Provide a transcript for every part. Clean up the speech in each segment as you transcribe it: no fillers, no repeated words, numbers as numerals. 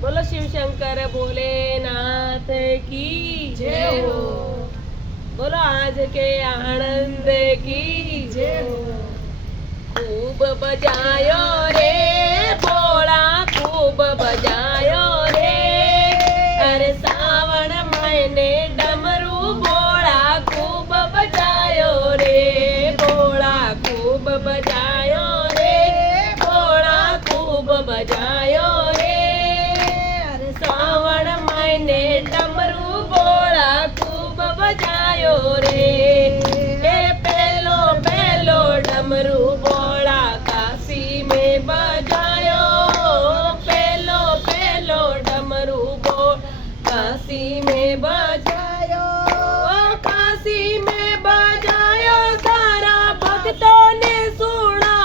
बोलो शिव शंकर भोलेनाथ की जय हो। बोलो आज के आनंद की जय हो। खूब बजायो रे भोला खूब बजायो रे। अरे सावन महीने डमरू भोला खूब बजायो रे। भोला खूब बजायो रे। भोला खूब बजायो रे। अरे सावन महीने डमरू भोला खूब बजायो रे। पेलो पेलो डमरू भोला काशी में बजायो। पेलो पेलो डमरू भोला काशी में बजायो। काशी में बजायो सारा भक्तों ने सुना।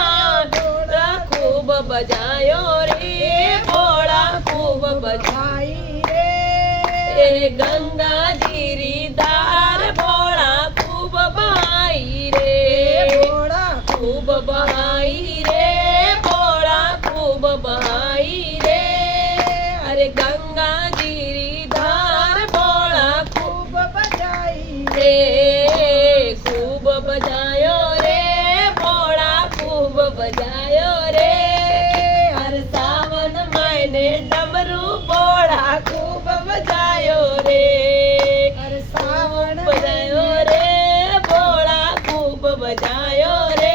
खूब बजायो रे भोला खूब बजाई रे। गंगा गिरिधार भोला खूब बहाई रे। भोला खूब बहाई रे। भोला खूब बहाई रे। अरे गंगा गिरिधार भोला खूब बजाई रे। खूब बजायो रे भोला खूब बजायो रे। हर सावन महीने डमरू भोला खूब बजायो रे। हर सावन बजायो रे भोला खूब बजायो रे।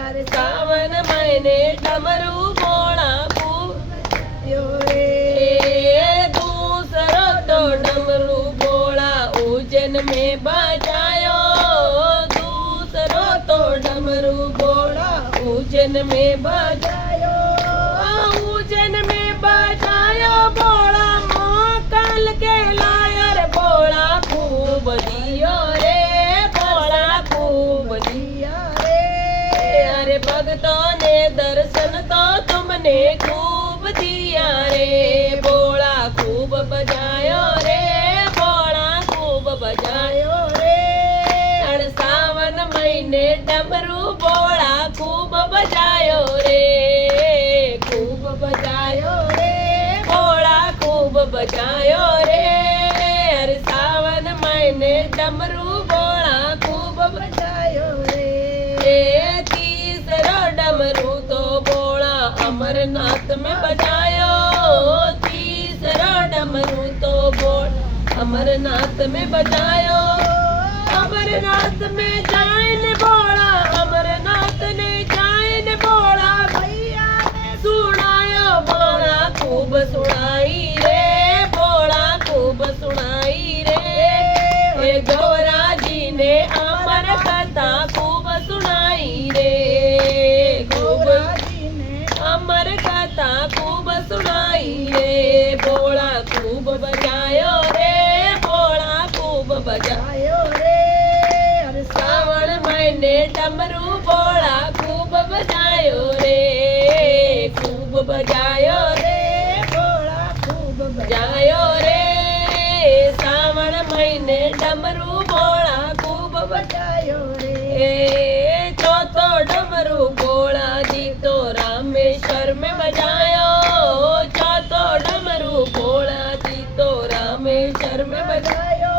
हर सावन महीने डमरू भोला खूब बजायो रे। दूसरो तो डमरू भोला उज्जैन में बजायो। दूसरो तो डमरू भोला उज्जैन में बजायो। उज्जैन में बजायो भोला महाकाल के लायर भोला खूब दियो रे। भोला खूब दिया रे। अरे भक्तों ने दर्शन तो तुमने खूब दिया रे। भोला खूब बजायो रे। भोला खूब बजायो रे। हर सावन महीने डमरू भोला खूब बजायो रे। खूब बजायो रे भोला खूब बजायो रे। हर सावन महीने डमरू भोला खूब बजायो रे। तीसरा डमरू तो भोला अमरनाथ में बजायो। तीसरा डमरू तो भोला अमरनाथ में बजायो। अमरनाथ में जाइन भोला अमरनाथ ने जाइन भोला भैया ने सुनायो। भोला खूब सुनाई रे। भोला खूब सुनाई रे। गौरा जी ने अमर कथा खूब सुनाई रे। गौरा जी ने अमर कथा खूब सुनाई रे। भोला खूब बजायो रे। भोला खूब बजायो रे। हर सावन महीने डमरू भोला खूब बजायो रे। खूब बजायो रे भोला खूब बजायो रे। सावन महीने डमरू भोला खूब बजायो रे। चौथो डमरू भोला जी तो रामेश्वर में बजायो। चौथो डमरू भोला जी तो रामेश्वर में बजायो।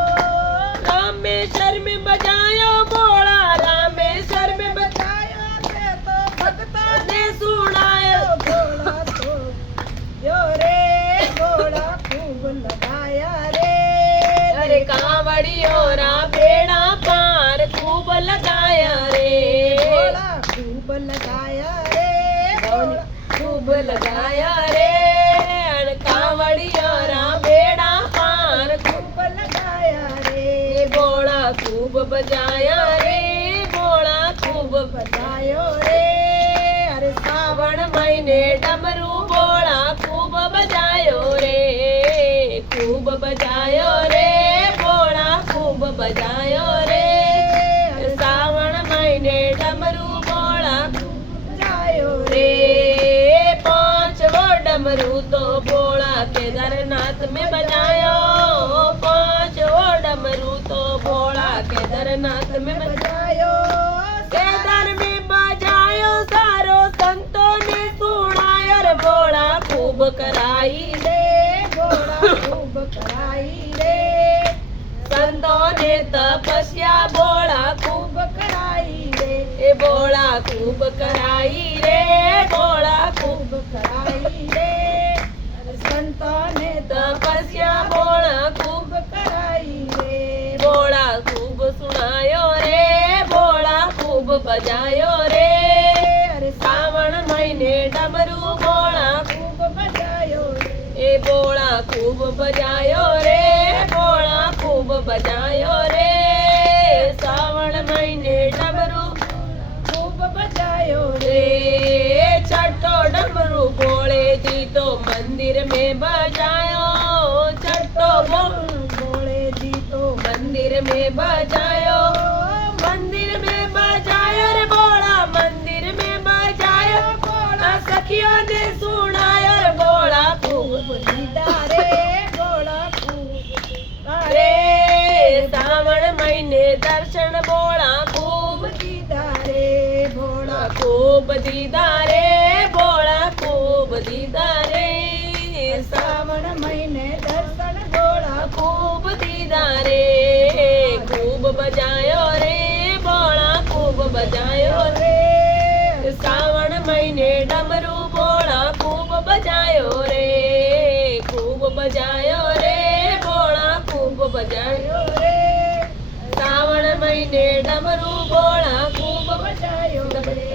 रामेश्वर में बजायो भोला रामेश्वर में बजायो। तो भक्तों ने सुनायो भोला तो यो रे। भोला खूब लगाया रे। अरे कांवड़ियों रा बेड़ा पार खूब लगाया रे। भोला खूब लगाया रे। भोला खूब लगाया रे। अरे कांवड़ियों रा बेड़ा पार खूब लगाया रे। भोला खूब बजाया रे। भोला खूब बजायो रे। अरे सावन महीने डमरू भोला खूब बजायो रे। खूब बजायो रे। भोला खूब बजायो रे। अरे सावन महीने डमरू भोला खूब बजायो रे। पांचवो डमरू तो भोला केदारनाथ में बजायो। पांचवो डमरू तो भोला केदारनाथ ખૂબ કરાઈ રે, ભોળા ખૂબ કરાઈ રે, સંતોને તપસ્યા ભોળા ખૂબ ખૂબ કરાઈ રે, એ ભોળા ખૂબ કરાઈ રે, ભોળા ખૂબ ખૂબ કરાઈ રે, સંતોને તપસ્યા ભોળા ખૂબ ખૂબ કરાઈ રે, ભોળા ખૂબ સુણાયો રે, ભોળા ખૂબ બજાયો રે, અરે શ્રાવણ મહિને ડમરું ભોળા ખૂબ બજાયો રે, એ ભોળા ખૂબ બજાયો રે, ભોળા ખૂબ બજાયો રે, શ્રાવણ મહિને ડમરું ખૂબ બજાયો રે, રે, છઠ્ઠો ડમરું ભોળેજી તો મંદિર में बजायो, छठ्ठो ભોળેજી તો मंदिर में बजायो, मंदिर में बजायो रे भोला, मंदिर में बजायो भोला, सखियों ने सुनायो रे भोला खूब ખૂબ દીધા રે, ભોળા ખૂબ रे, श्रावण महीने दर्शन भोला खूब દીધા રે, ભોળા खूब दीदा रे, भोला खूब दीदा रे, શ્રાવણ મહિને દર્શન ભોળા खूब दीदा रे, खूब बजायो रे, भोला खूब बजायो रे, રે, श्रावण महीने डमरू भोला खूब बजायो रे, खूब बजायो रे, भोला खूब बजायो, રે, श्रावण महीने डमरू भोला खूब બજાયો રે,